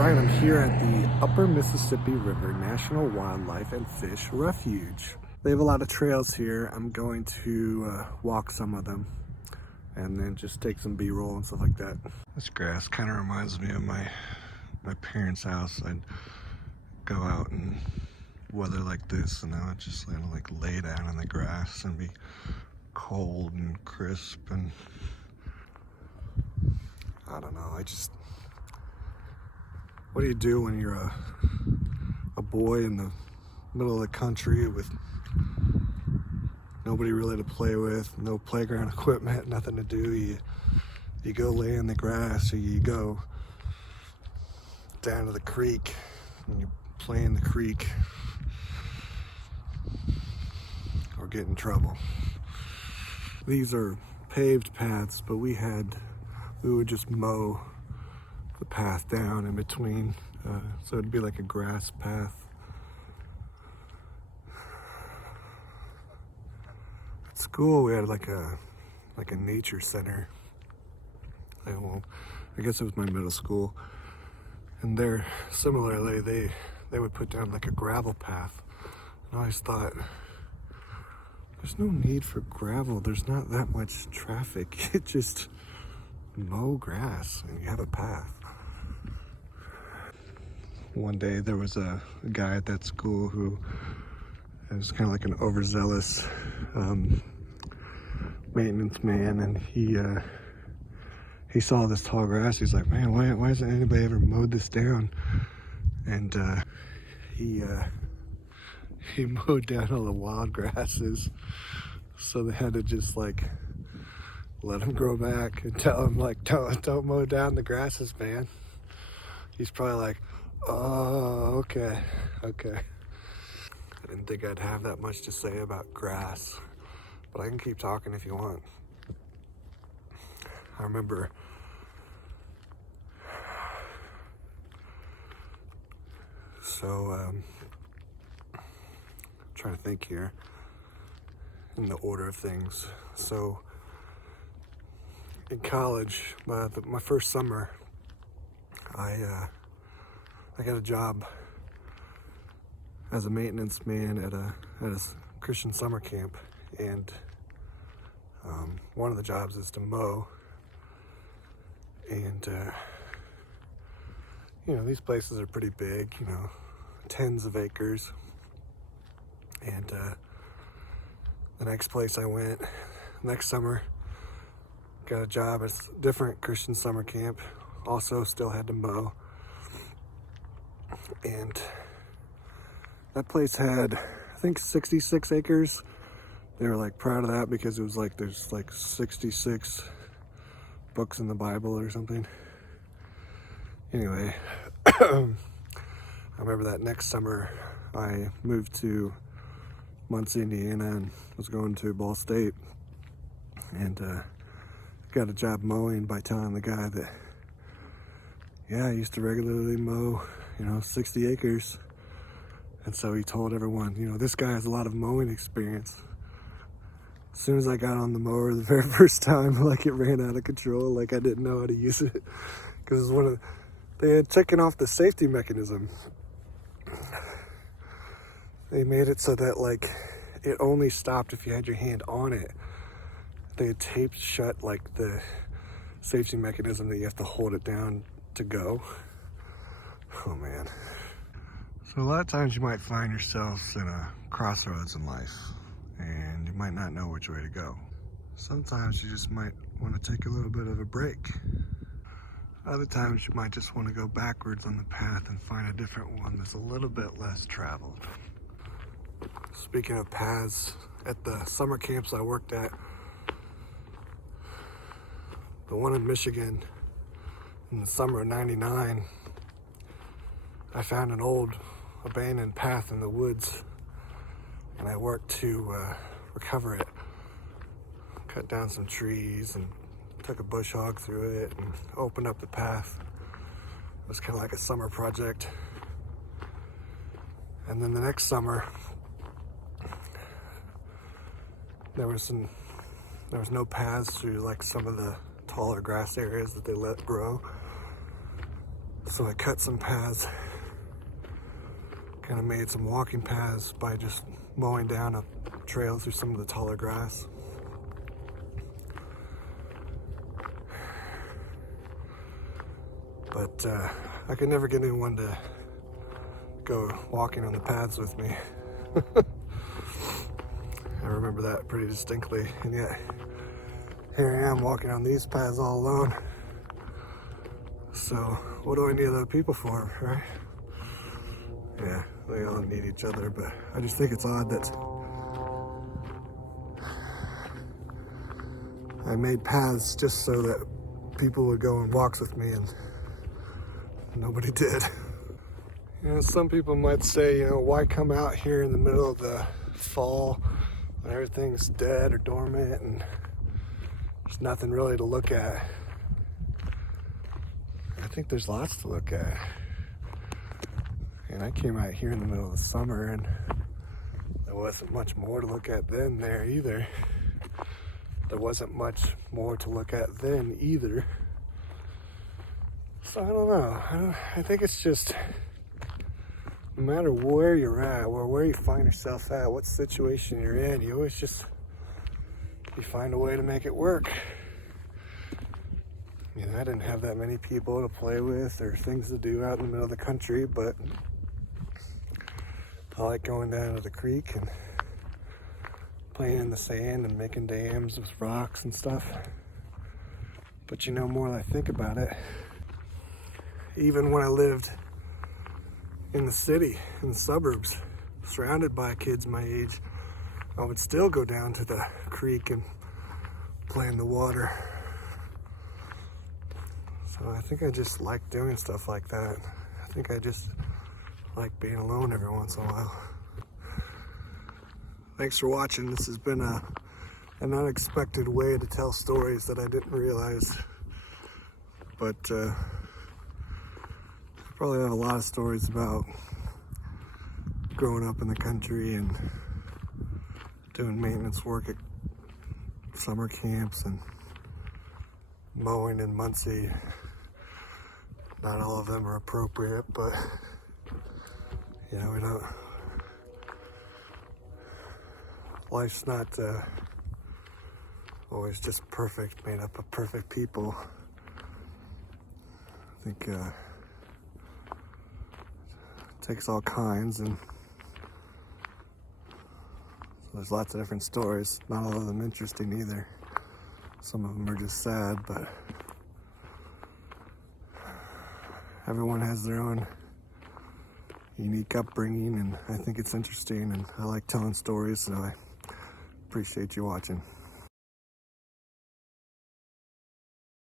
Alright, I'm here at the Upper Mississippi River National Wildlife and Fish Refuge. They have a lot of trails here. I'm going to walk some of them and then just take some B-roll and stuff like that. This grass kind of reminds me of my parents' house. I'd go out in weather like this and I would just like lay down in the grass and be cold and crisp, and I don't know, what do you do when you're a boy in the middle of the country with nobody really to play with, no playground equipment, nothing to do? You go lay in the grass, or you go down to the creek and you play in the creek or get in trouble. These are paved paths, but we would just mow the path down in between, so it'd be like a grass path. At school we had like a nature center. I guess it was my middle school, and there similarly they would put down like a gravel path, and I always thought, there's no need for gravel, there's not that much traffic. It just mow grass and you have a path. One day there was a guy at that school who was kind of like an overzealous maintenance man, and he saw this tall grass. He's like, man, why hasn't anybody ever mowed this down? And he mowed down all the wild grasses, so they had to just like let him grow back and tell him like, don't mow down the grasses, man. He's probably like, oh, okay. I didn't think I'd have that much to say about grass, but I can keep talking if you want. I remember trying to think here in the order of things. So in college, my first summer, I got a job as a maintenance man at a Christian summer camp, and one of the jobs is to mow. And these places are pretty big, tens of acres. And the next place I went, next summer, got a job at a different Christian summer camp, also still had to mow. And that place had, I think, 66 acres. They were like proud of that because it was like there's like 66 books in the Bible or something. Anyway, I remember that next summer I moved to Muncie, Indiana, and was going to Ball State, and got a job mowing by telling the guy that, yeah, I used to regularly mow 60 acres. And so he told everyone, this guy has a lot of mowing experience. As soon as I got on the mower the very first time, like, it ran out of control, like I didn't know how to use it, because they had taken off the safety mechanism. They made it so that like it only stopped if you had your hand on it. They had taped shut like the safety mechanism that you have to hold it down to go. Oh man. So a lot of times you might find yourself in a crossroads in life and you might not know which way to go. Sometimes you just might want to take a little bit of a break. Other times you might just want to go backwards on the path and find a different one that's a little bit less traveled. Speaking of paths, at the summer camps I worked at, the one in Michigan, in the summer of '99, I found an old abandoned path in the woods, and I worked to recover it. Cut down some trees and took a bush hog through it and opened up the path. It was kind of like a summer project. And then the next summer, there was no paths through like some of the taller grass areas that they let grow. So I cut some paths, kind of made some walking paths by just mowing down a trail through some of the taller grass. But I could never get anyone to go walking on the paths with me. I remember that pretty distinctly, and yet here I am walking on these paths all alone. So what do I need other people for, right? Yeah, they all need each other, but I just think it's odd that I made paths just so that people would go on walks with me, and nobody did. You know, some people might say, you know, why come out here in the middle of the fall when everything's dead or dormant and there's nothing really to look at? I think there's lots to look at. And I came out here in the middle of the summer and there wasn't much more to look at then there either. There wasn't much more to look at then either. So I don't know. I think it's just, no matter where you're at or where you find yourself at, what situation you're in, you always just, you find a way to make it work. You know, I didn't have that many people to play with or things to do out in the middle of the country, but I like going down to the creek and playing in the sand and making dams with rocks and stuff. But you know, more than I think about it, even when I lived in the city, in the suburbs, surrounded by kids my age, I would still go down to the creek and play in the water. So I think I just like doing stuff like that. I think I just like being alone every once in a while. Thanks for watching. This has been an unexpected way to tell stories that I didn't realize. But I probably have a lot of stories about growing up in the country and doing maintenance work at summer camps and mowing in Muncie. Not all of them are appropriate, but you know, we don't, life's not always just perfect, made up of perfect people. I think it takes all kinds, and so there's lots of different stories. Not all of them interesting either. Some of them are just sad, but everyone has their own unique upbringing, and I think it's interesting, and I like telling stories, so I appreciate you watching.